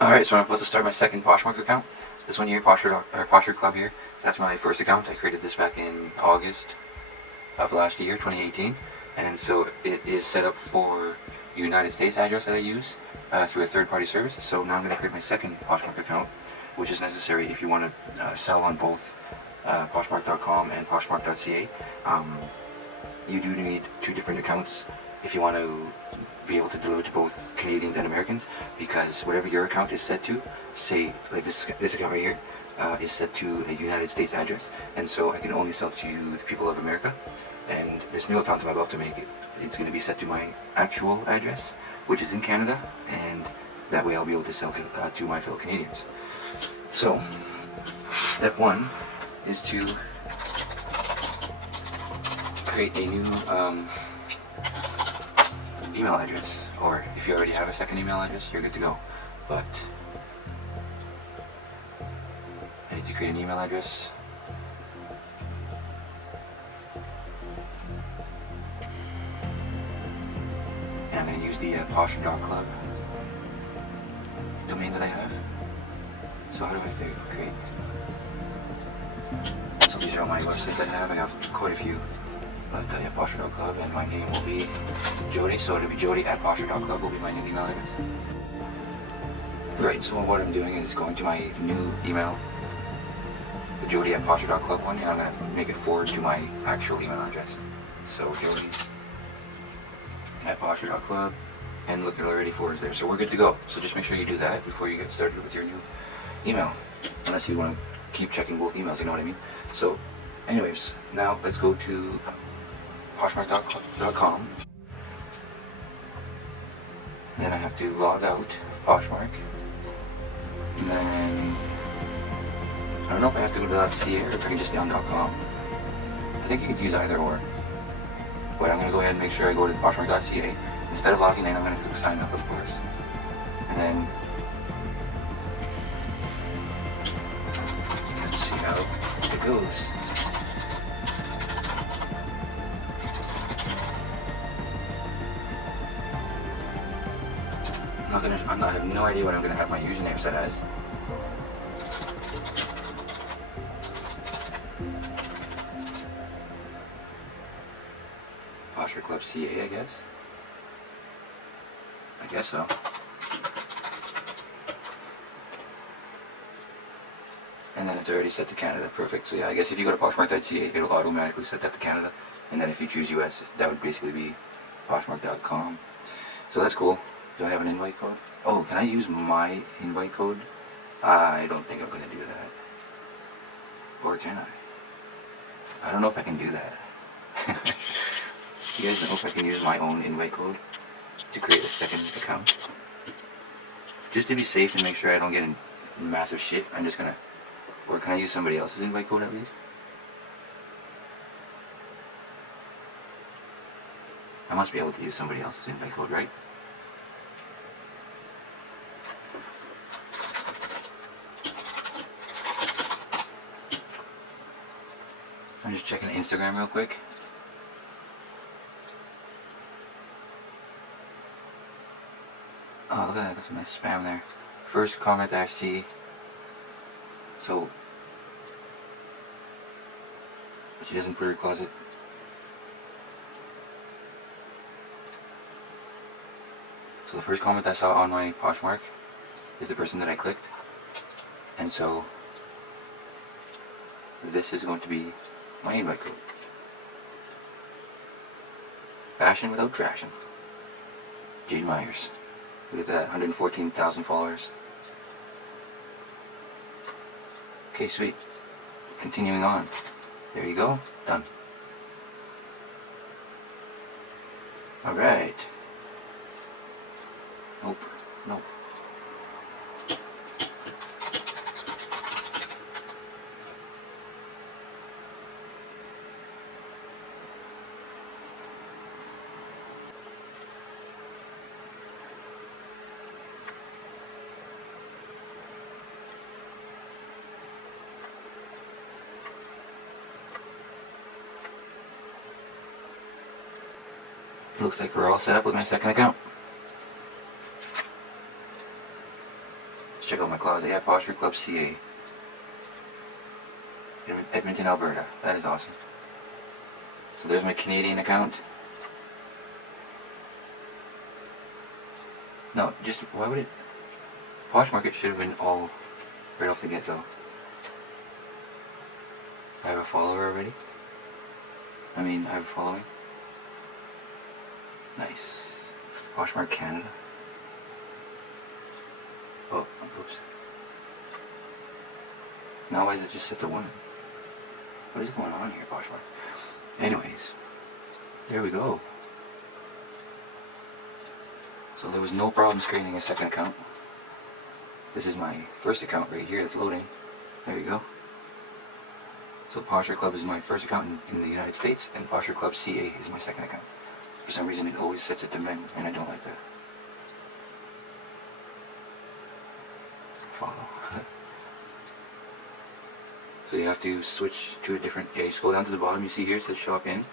Alright, so I'm about to start my second Poshmark account. This one here, POSHERCLUB here. That's my first account. I created this back in August of last year, 2018. And so it is set up for United States address that I use through a third-party service. So now I'm going to create my second Poshmark account, which is necessary if you want to sell on both poshmark.com and poshmark.ca. You do need two different accounts if you want to be able to deliver to both Canadians and Americans, because whatever your account is set to, say like this account right here is set to a United States address, and so I can only sell to the people of America. And this new account I'm about to make, it's going to be set to my actual address, which is in Canada, and that way I'll be able to sell to my fellow Canadians. So step one is to create a new email address, or if you already have a second email address, you're good to go. But I need to create an email address. And I'm going to use the poshmark.club domain that I have. So how do I have to create? So these are all my websites I have quite a few. But yeah, poshmark.club, and my name will be Jody, so it'll be Jody at poshmark.club will be my new email address. Right, so what I'm doing is going to my new email, the Jody at poshmark.club one, and I'm going to make it forward to my actual email address. So Jody at poshmark.club, and look, it already forwards there, so we're good to go. So just make sure you do that before you get started with your new email, unless you want to keep checking both emails, you know what I mean? So anyways, now let's go to poshmark.com. Then I have to log out of Poshmark. And then I don't know if I have to go to .ca or if I can just stay on .com. I think you could use either or. But I'm going to go ahead and make sure I go to poshmark.ca. Instead of logging in, I'm going to have to sign up, of course. And then let's see how it goes. I have no idea what I'm going to have my username set as. POSHERCLUB CA, I guess. I guess so. And then it's already set to Canada. Perfect. So yeah, I guess if you go to poshmark.ca, it'll automatically set that to Canada. And then if you choose US, that would basically be poshmark.com. So that's cool. Do I have an invite code? Oh, can I use my invite code? I don't think I'm going to do that. Or can I? I don't know if I can do that. You guys know if I can use my own invite code to create a second account? Just to be safe and make sure I don't get in massive shit, I'm just going to... Or can I use somebody else's invite code at least? I must be able to use somebody else's invite code, right? I'm just checking Instagram real quick. Oh, look at that, got some nice spam there. First comment I see. So she doesn't put her closet. So the first comment I saw on my Poshmark is the person that I clicked. And so this is going to be my invite code. Fashion without traction. Jade Myers. Look at that, 114,000 followers. Okay, sweet. Continuing on. There you go. Done. Alright. Nope. Nope. Looks like we're all set up with my second account. check out my closet. Yeah, POSHERCLUB CA. In Edmonton, Alberta. That is awesome. So there's my Canadian account. No, just, why would it... Poshmark should have been all right off the get-go. I have a follower already. I have a following. Nice. Poshmark Canada. Oh, oops. Now why is it just set to 1? What is going on here, Poshmark? Anyways, there we go. So there was no problems creating a second account. This is my first account right here that's loading. There you go. So POSHERCLUB is my first account in the United States, and POSHERCLUB CA is my second account. For some reason it always sets it to men, and I don't like that. Follow. So you have to switch to a different, yeah, you scroll down to the bottom, you see here it says shop in.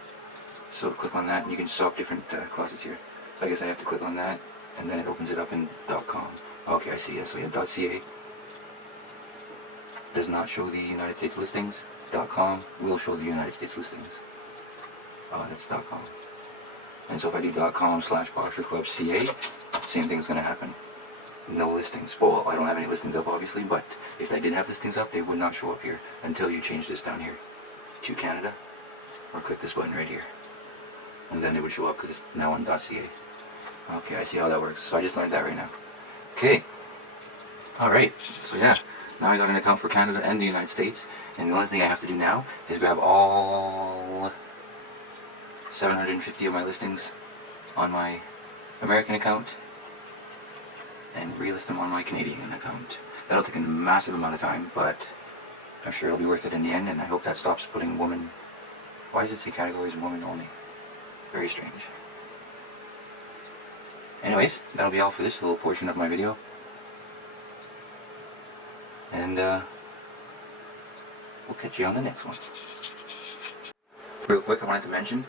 So click on that and you can shop different closets here. So I guess I have to click on that and then it opens it up in .com. Okay, I see, yeah, so you have .ca. Does not show the United States listings. .com will show the United States listings. That's .com. And so if I do .com/POSHERCLUB CA, same thing's going to happen. No listings. Well, I don't have any listings up obviously, but if I did have listings up, they would not show up here until you change this down here to Canada, or click this button right here, and then it would show up because it's now on .ca. Okay, I see how that works. So I just learned that right now. Okay. Alright, so yeah, now I got an account for Canada and the United States, and the only thing I have to do now is grab all 750 of my listings on my American account and relist them on my Canadian account. That'll take a massive amount of time, but I'm sure it'll be worth it in the end, and I hope that stops putting woman... Why does it say categories woman only? Very strange. Anyways, that'll be all for this little portion of my video. And we'll catch you on the next one. Real quick, I wanted to mention,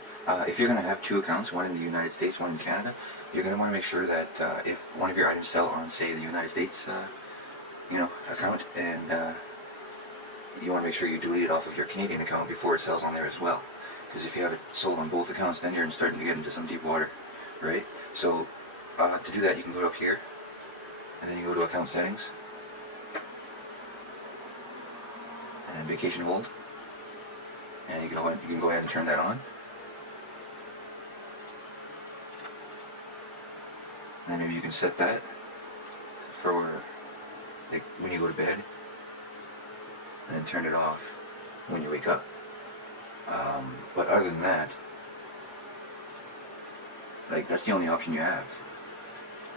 if you're going to have 2 accounts, one in the United States, one in Canada, you're going to want to make sure that if one of your items sell on, say, the United States, account, and you want to make sure you delete it off of your Canadian account before it sells on there as well. Because if you have it sold on both accounts, then you're starting to get into some deep water, right? So to do that, you can go up here, and then you go to account settings, and vacation hold, and you can go ahead and turn that on. And then maybe you can set that for like when you go to bed, and then turn it off when you wake up. But other than that, like, that's the only option you have.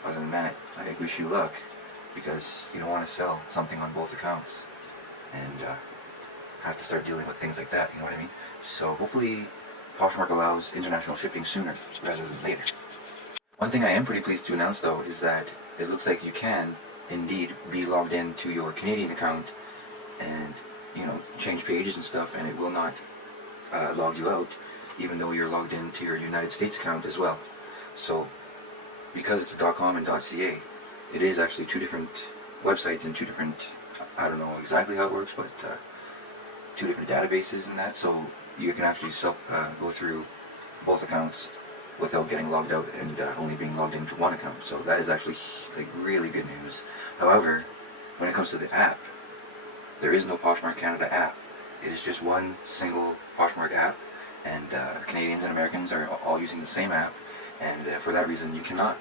Other than that, I wish you luck, because you don't want to sell something on both accounts and have to start dealing with things like that, you know what I mean? So hopefully Poshmark allows international shipping sooner rather than later. One thing I am pretty pleased to announce though is that it looks like you can indeed be logged into your Canadian account and, change pages and stuff, and it will not log you out even though you're logged into your United States account as well. So because it's a .com and .ca, it is actually 2 different websites and 2 different, I don't know exactly how it works, but 2 different databases and that, so you can actually go through both accounts without getting logged out and only being logged into one account. So that is actually like really good news. However, when it comes to the app, there is no Poshmark Canada app. It is just one single Poshmark app, and Canadians and Americans are all using the same app, and for that reason you cannot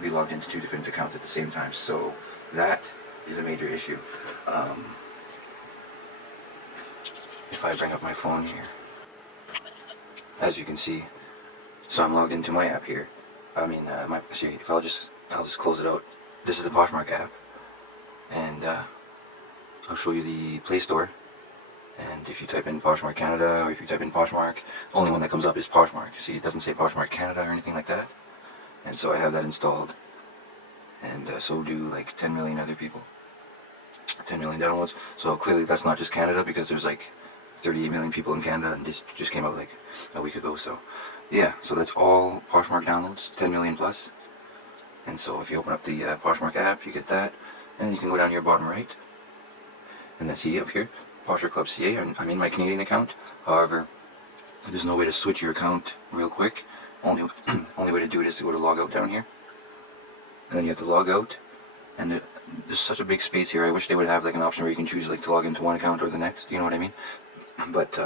be logged into 2 different accounts at the same time. So that is a major issue. If I bring up my phone here, as you can see, so I'm logged into my app here. If I'll just close it out. This is the Poshmark app, and I'll show you the Play Store. And if you type in Poshmark Canada, or if you type in Poshmark, only one that comes up is Poshmark. See, it doesn't say Poshmark Canada or anything like that. And so I have that installed, and so do like 10 million other people. 10 million downloads. So clearly that's not just Canada, because there's like 38 million people in Canada, and this just came out like a week ago. So yeah, so that's all Poshmark downloads, 10 million plus. And so if you open up the Poshmark app, you get that, And you can go down here bottom right, and then see up here, POSHERCLUB.ca. I'm in my Canadian account. However, there's no way to switch your account real quick. Only way to do it is to go to logout down here, and then you have to log out. And there's such a big space here. I wish they would have like an option where you can choose like to log into one account or the next. You know what I mean? But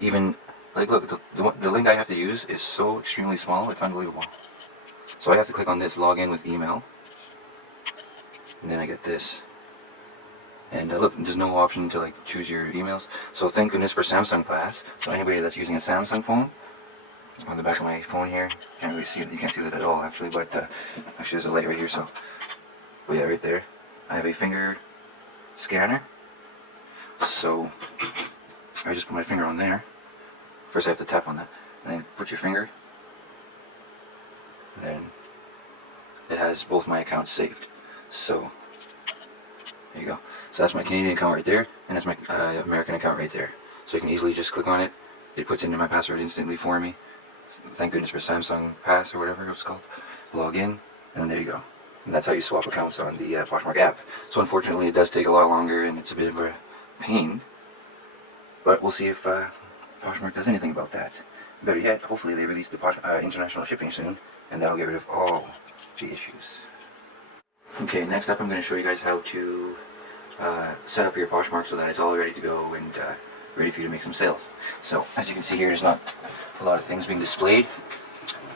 even like look, the link I have to use is so extremely small. It's unbelievable. So I have to click on this log in with email, and then I get this. And look, there's no option to like choose your emails. So thank goodness for Samsung Pass. So anybody that's using a Samsung phone, on the back of my phone here, can't really see it. You can't see that at all actually, but actually there's a light right here. So, but yeah, right there, I have a finger scanner. So I just put my finger on there. First I have to tap on that, and then put your finger. And then it has both my accounts saved. So there you go. So that's my Canadian account right there, and that's my American account right there. So you can easily just click on it. It puts in my password instantly for me. Thank goodness for Samsung Pass or whatever it's called. Log in, and there you go. And that's how you swap accounts on the Poshmark app. So unfortunately it does take a lot longer, and it's a bit of a pain. But we'll see if Poshmark does anything about that. Better yet, hopefully they release the international shipping soon, and that'll get rid of all the issues. Okay, next up I'm going to show you guys how to set up your Poshmark so that it's all ready to go and ready for you to make some sales. So as you can see here, there's not a lot of things being displayed.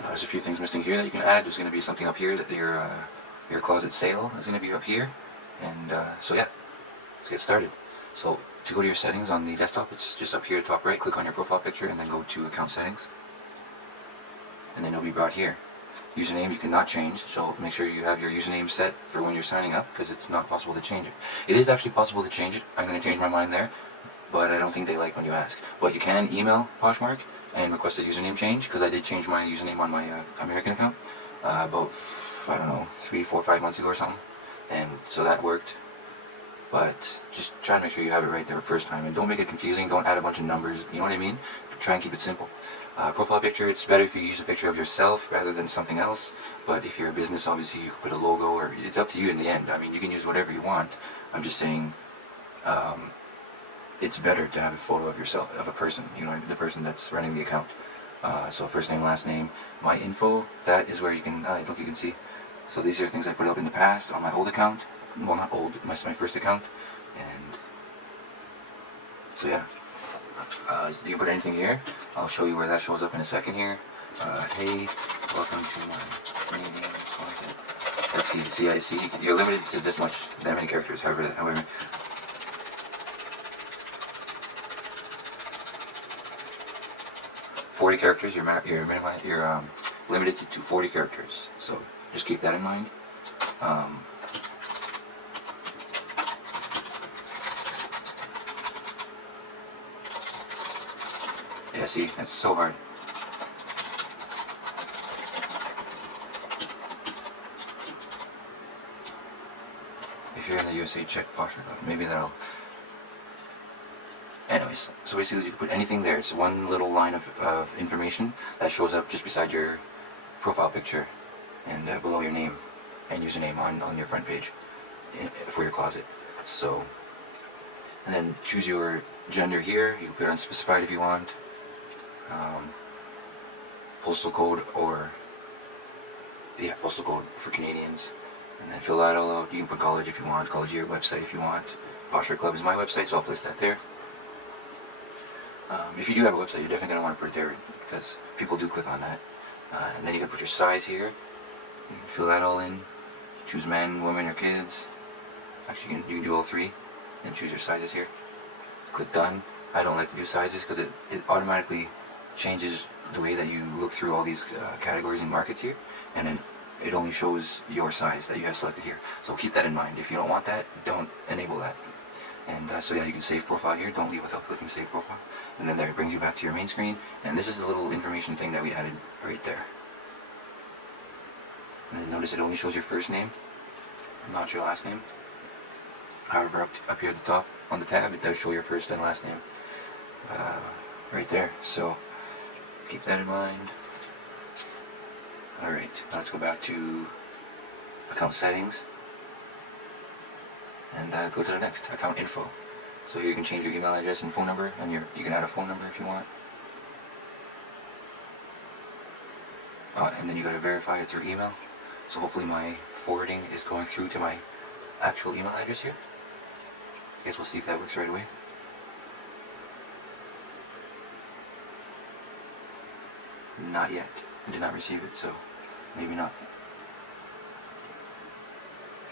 There's a few things missing here that you can add. There's going to be something up here that your closet sale is going to be up here. And so yeah, let's get started. So to go to your settings on the desktop, it's just up here top right. Click on your profile picture and then go to account settings. And then you'll be brought here. Username you cannot change, so make sure you have your username set for when you're signing up, because it's not possible to change it. It is actually possible to change it. I'm going to change my mind there, but I don't think they like when you ask. But you can email Poshmark and request a username change, because I did change my username on my American account about, I don't know, 3, 4, 5 months ago or something, and so that worked. But just try to make sure you have it right there first time, and don't make it confusing. Don't add a bunch of numbers, you know what I mean? Try and keep it simple. Profile picture, it's better if you use a picture of yourself rather than something else, but if you're a business, obviously you can put a logo, or it's up to you in the end. I mean, you can use whatever you want. I'm just saying it's better to have a photo of yourself, of a person, you know, the person that's running the account. So first name, last name, my info, that is where you can, look, you can see. So these are things I put up in the past on my old account. Well, not old, my first account. And so yeah. You can put anything here. I'll show you where that shows up in a second here. Hey, welcome to my Canadian content. Let's see, I see. You're limited to this much, that many characters, however. 40 characters, you're limited to 40 characters. So just keep that in mind. Yeah, see, that's so hard. If you're in the USA, check POSHERCLUB. Maybe that'll... Anyways, so basically you can put anything there. It's one little line of information that shows up just beside your profile picture and below your name and username on your front page for your closet. So, and then choose your gender here. You can put unspecified if you want. Postal code, or yeah, postal code for Canadians, and then fill that all out. You can put college if you want, college year, website if you want. POSHERCLUB is my website, so I'll place that there. If you do have a website, you're definitely going to want to put it there, because people do click on that. And then you can put your size here. You can fill that all in. Choose men, women, or kids. Actually, you can do all three, and choose your sizes here. Click done. I don't like to do sizes because it automatically changes the way that you look through all these categories and markets here, and then it only shows your size that you have selected here. So keep that in mind. If you don't want that, don't enable that. And so yeah, you can save profile here. Don't leave without clicking save profile. And then there, it brings you back to your main screen. And this is the little information thing that we added right there. And then notice it only shows your first name, not your last name. However, up here at the top on the tab, it does show your first and last name right there. So keep that in mind. Alright, now let's go back to account settings. and go to the next, account info. So here you can change your email address and phone number, and you can add a phone number if you want. And then you gotta verify it through email. So hopefully my forwarding is going through to my actual email address here. I guess we'll see if that works right away. Not yet. I did not receive it, so maybe not.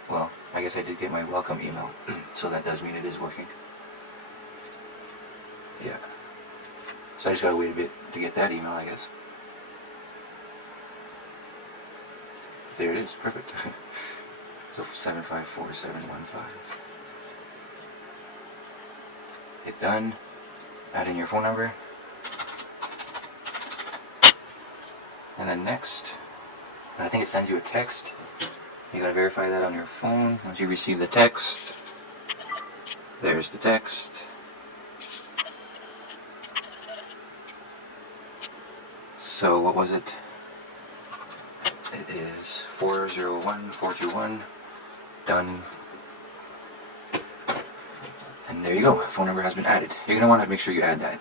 Well, I guess I did get my welcome email, so that does mean it is working. Yeah. So I just gotta wait a bit to get that email, I guess. There it is, perfect. So 754715. Hit done. Add in your phone number. And then next, and I think it sends you a text. You gotta verify that on your phone. Once you receive the text, there's the text. So what was it? It is 401421. Done. And there you go. Phone number has been added. You're gonna want to make sure you add that.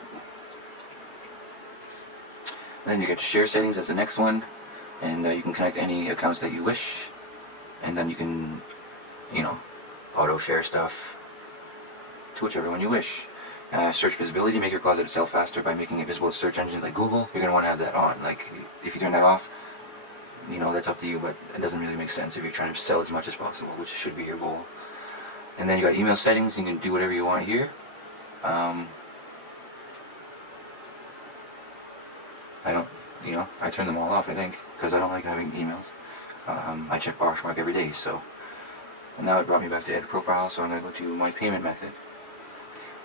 Then you get to share settings as the next one, and you can connect any accounts that you wish, and then you can, auto share stuff to whichever one you wish. Search visibility, make your closet sell faster by making it visible to search engines like Google. You're going to want to have that on. Like, if you turn that off, that's up to you, but it doesn't really make sense if you're trying to sell as much as possible, which should be your goal. And then you got email settings. You can do whatever you want here. I turn them all off, I think, because I don't like having emails. I check Poshmark every day, so. And now it brought me back to edit profile, so I'm going to go to my payment method.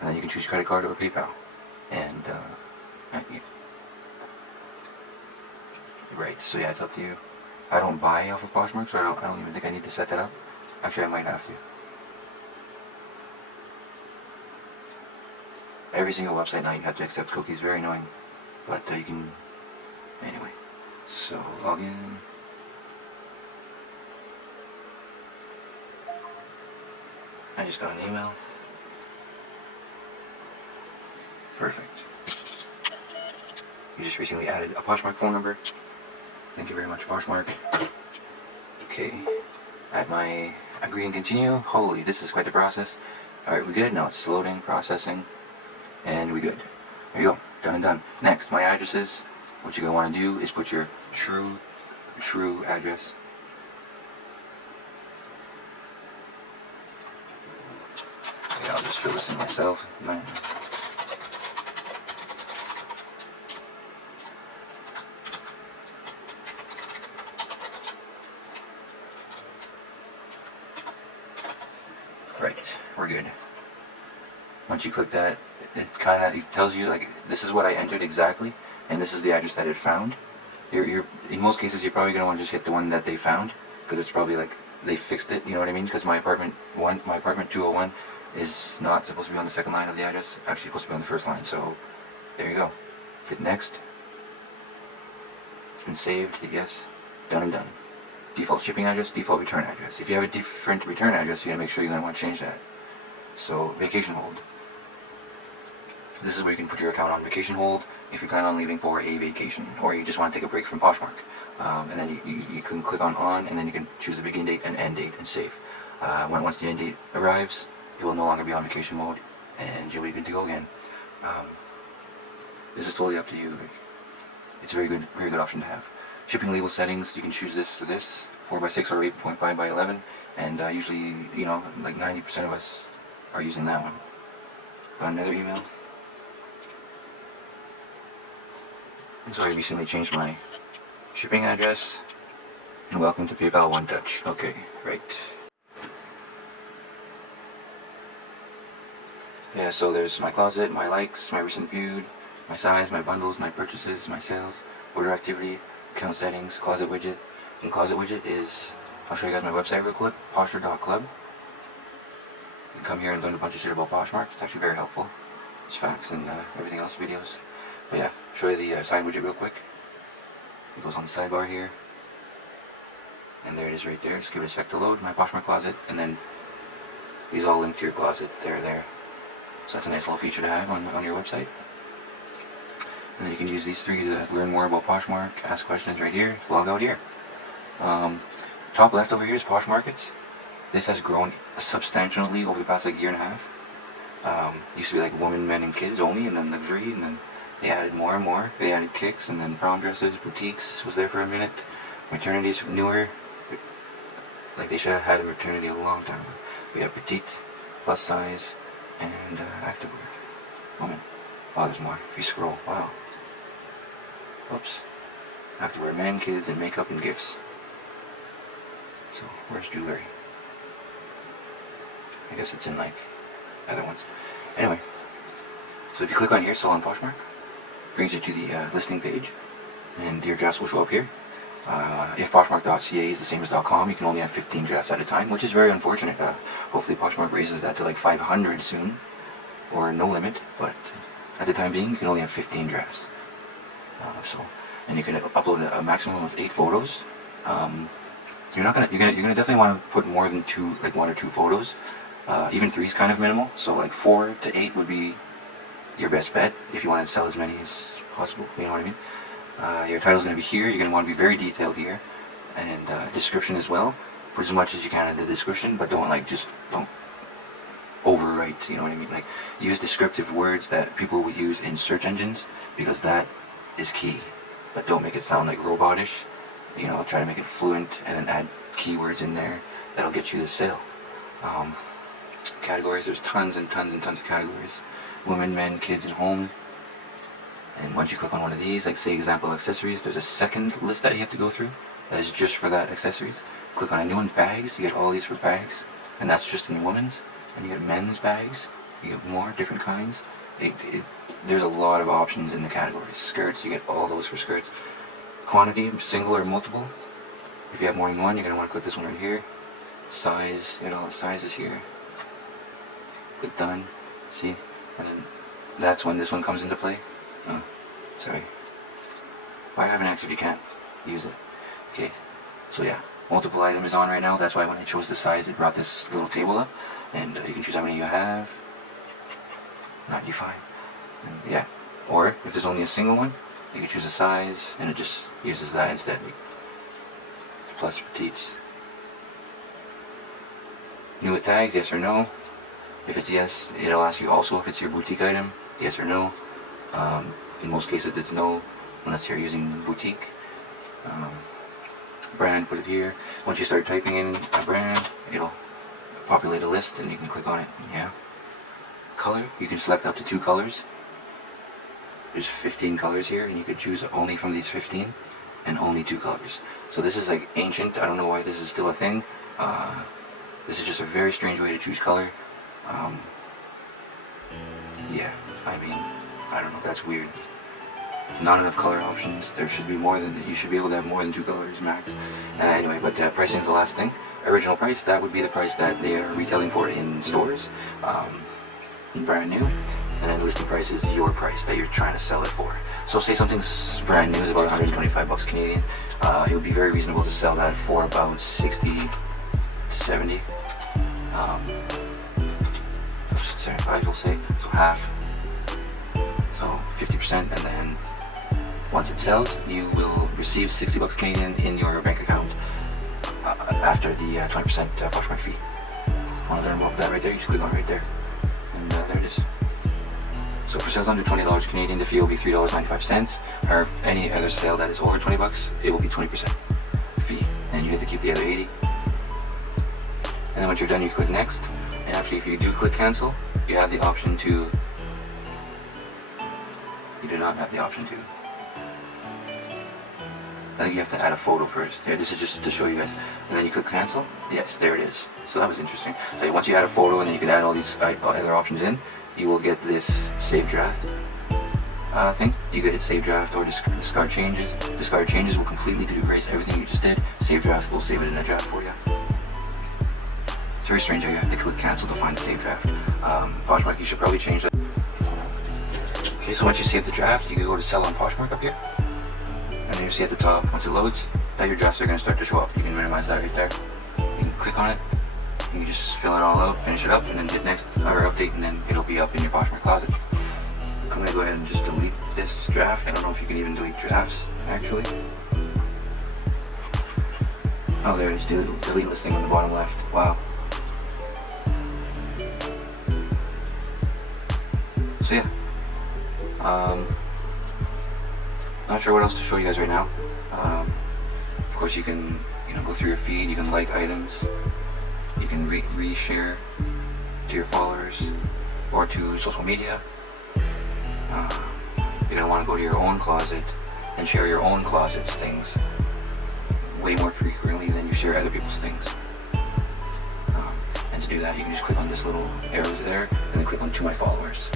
And then you can choose credit card or PayPal. And, right, so yeah, it's up to you. I don't buy off of Poshmark, so I don't even think I need to set that up. Actually, I might have to. Every single website now you have to accept cookies, very annoying. But you can, anyway. So, log in. I just got an email. Perfect. You just recently added a Poshmark phone number. Thank you very much, Poshmark. Okay. Add my agree and continue. Holy, this is quite the process. Alright, we good? Now it's loading, processing, and we good. There you go. Done and done. Next, my addresses. What you're going to want to do is put your true address. Yeah, I'll just fill this in myself. Right, we're good. Once you click that, it tells you, like, this is what I entered exactly, and this is the address that it found. In most cases, you're probably going to want to just hit the one that they found, because it's probably like they fixed it, you know what I mean? Because my apartment 201 is not supposed to be on the second line of the address, actually supposed to be on the first line, so there you go. Hit next. It's been saved, hit yes, done and done. Default shipping address, default return address. If you have a different return address, you gotta make sure you're gonna want to change that. So, vacation hold. This is where you can put your account on vacation hold if you plan on leaving for a vacation, or you just want to take a break from Poshmark. And then you can click on, and then you can choose the begin date and end date and save. Once the end date arrives, it will no longer be on vacation mode, and you'll be good to go again. This is totally up to you. It's a very good option to have. Shipping label settings, you can choose this to this, 4x6 or 8.5x11, and usually, like 90% of us are using that one. Got another email. And so I recently changed my shipping address, and welcome to PayPal One Touch. Okay, right. Yeah, so there's my closet, my likes, my recent viewed, my size, my bundles, my purchases, my sales, order activity, account settings, closet widget. And closet widget is, I'll show you guys my website real quick, posher.club. You can come here and learn a bunch of shit about Poshmark. It's actually very helpful. It's facts and everything else, videos. But yeah, show you the side widget real quick. It goes on the sidebar here. And there it is right there. Just give it a sec to load, my Poshmark closet, and then these all link to your closet. They're there. So that's a nice little feature to have on your website. And then you can use these three to learn more about Poshmark, ask questions right here, log out here. Top left over here is Posh Markets. This has grown substantially over the past like year and a half. Used to be like women, men, and kids only, and then luxury, and then they added more and more. They added kicks, and then prom dresses, boutiques was there for a minute. Maternity's newer. Like they should have had a maternity a long time ago. We have petite, plus size, and activewear. Woman. Wow, there's more. If you scroll, wow. Oops. Activewear, men, kids, and makeup and gifts. So, where's jewelry? I guess it's in like other ones. Anyway, so if you click on here, sell on Poshmark, brings you to the listing page, and your drafts will show up here. If poshmark.ca is the same as .com, you can only have 15 drafts at a time, which is very unfortunate. Hopefully Poshmark raises that to like 500 soon, or no limit, but at the time being, you can only have 15 drafts. And you can upload a maximum of 8 photos. You're gonna definitely want to put more than 2, like 1 or 2 photos. Even 3 is kind of minimal, so like 4 to 8 would be your best bet if you want to sell as many as possible. You know what I mean? Your title's gonna be here. You're gonna want to be very detailed here, and description as well. Put as much as you can in the description, but don't overwrite. You know what I mean? Like use descriptive words that people would use in search engines, because that is key. But don't make it sound like robotish. You know, try to make it fluent and then add keywords in there that'll get you the sale. Categories, there's tons and tons and tons of categories. Women, men, kids, and home. And once you click on one of these, like say example accessories, there's a second list that you have to go through that is just for that accessories. Click on a new one, bags, you get all these for bags, and that's just in women's. And you get men's bags, you get more different kinds. There's a lot of options in the categories. Skirts, you get all those for skirts. Quantity, single or multiple. If you have more than one, you're going to want to click this one right here. Size, you know, the size is here. Click done, see? And then that's when this one comes into play. Oh, sorry. Why have an X if you can't use it? Okay, so yeah, multiple item is on right now. That's why when I chose the size, it brought this little table up. And you can choose how many you have. Not you fine. And yeah, or if there's only a single one, you can choose a size, and it just uses that instead. Plus petites. New with tags, yes or no. If it's yes, it'll ask you also if it's your boutique item, yes or no. In most cases it's no, unless you're using boutique. Brand, put it here. Once you start typing in a brand, it'll populate a list and you can click on it. Yeah. Color, you can select up to 2 colors. There's 15 colors here, and you could choose only from these 15 and only 2 colors. So this is like ancient. I don't know why this is still a thing. This is just a very strange way to choose color. Yeah, I mean, I don't know, that's weird. Not enough color options. There should be more than, you should be able to have more than 2 colors max. Anyway, but pricing is the last thing. Original price, that would be the price that they are retailing for in stores. Brand new. And then listing price is your price that you're trying to sell it for. So say something's brand new is about 125 bucks Canadian. It would be very reasonable to sell that for about 60 to 70. 75 we'll say, so half. So 50%, and then once it sells, you will receive 60 bucks Canadian in your bank account after the 20% Poshmark fee. Want to learn more about that right there? You just click on it right there. And there it is. So for sales under $20 Canadian, the fee will be $3.95. Or any other sale that is over 20 bucks, it will be 20% fee. And you have to keep the other 80. And then once you're done, you click next. And actually, if you do click cancel, you have the option to. You do not have the option to. I think you have to add a photo first. Yeah, this is just to show you guys. And then you click cancel. Yes, there it is. So that was interesting. So once you add a photo and then you can add all these other options in, you will get this save draft thing. You could hit save draft or discard changes. Discard changes will completely erase everything you just did. Save draft will save it in the draft for you. It's very strange how you have to click cancel to find the save draft. Poshmark, you should probably change that. Okay, so once you save the draft, you can go to sell on Poshmark up here. And then you see at the top, once it loads, now your drafts are going to start to show up. You can minimize that right there. You can click on it, You can just fill it all out, finish it up, and then hit next or update, and then it'll be up in your Poshmark closet. I'm gonna go ahead and just delete this draft. I don't know if you can even delete drafts actually. Oh, there it is. Delete listing on the bottom left. Wow. So yeah. Not sure what else to show you guys right now. Of course, you can go through your feed. You can like items. You can re-share to your followers or to social media. You're gonna want to go to your own closet and share your own closet's things way more frequently than you share other people's things. And to do that, you can just click on this little arrows there, and then click on To My Followers.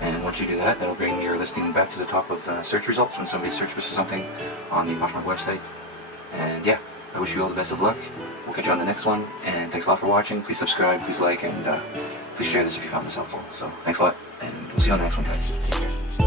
And once you do that, that'll bring your listing back to the top of search results when somebody searches for something on the Poshmark website. And yeah, I wish you all the best of luck. We'll catch you on the next one, and thanks a lot for watching. Please subscribe, please like, and please share this if you found this helpful. So thanks a lot, and we'll see you on the next one, guys. Take care.